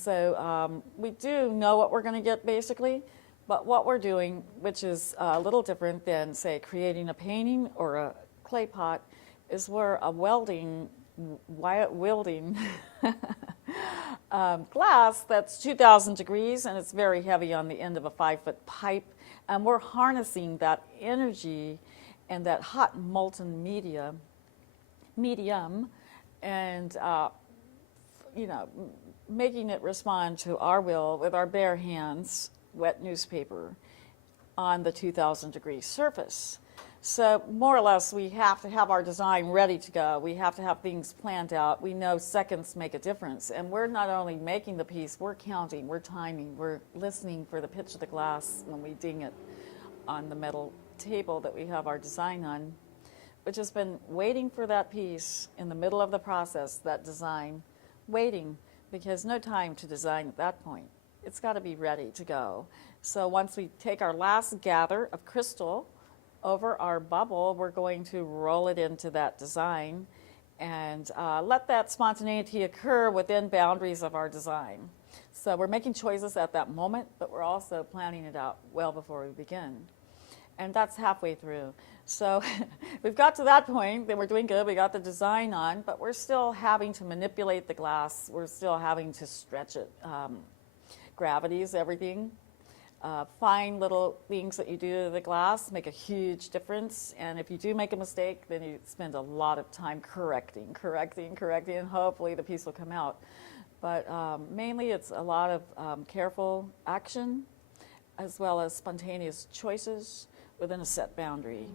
so we do know what we're going to get basically, but what we're doing, which is a little different than, say, creating a painting or a clay pot, is we're wielding glass that's 2,000 degrees, and it's very heavy on the end of a 5-foot pipe, and we're harnessing that energy and that hot molten medium, and making it respond to our will with our bare hands, wet newspaper, on the 2,000 degree surface. So more or less, we have to have our design ready to go. We have to have things planned out. We know seconds make a difference. And we're not only making the piece, we're counting, we're timing, we're listening for the pitch of the glass when we ding it on the metal table that we have our design on, which has been waiting for that piece in the middle of the process, that design, waiting, because no time to design at that point. It's got to be ready to go. So once we take our last gather of crystal over our bubble, we're going to roll it into that design and let that spontaneity occur within boundaries of our design. So we're making choices at that moment, but we're also planning it out well before we begin. And that's halfway through. So we've got to that point, then we're doing good, we got the design on, but we're still having to manipulate the glass, we're still having to stretch it. Gravity is everything. Fine little things that you do to the glass make a huge difference, and if you do make a mistake, then you spend a lot of time correcting, and hopefully the piece will come out. But mainly it's a lot of careful action as well as spontaneous choices within a set boundary.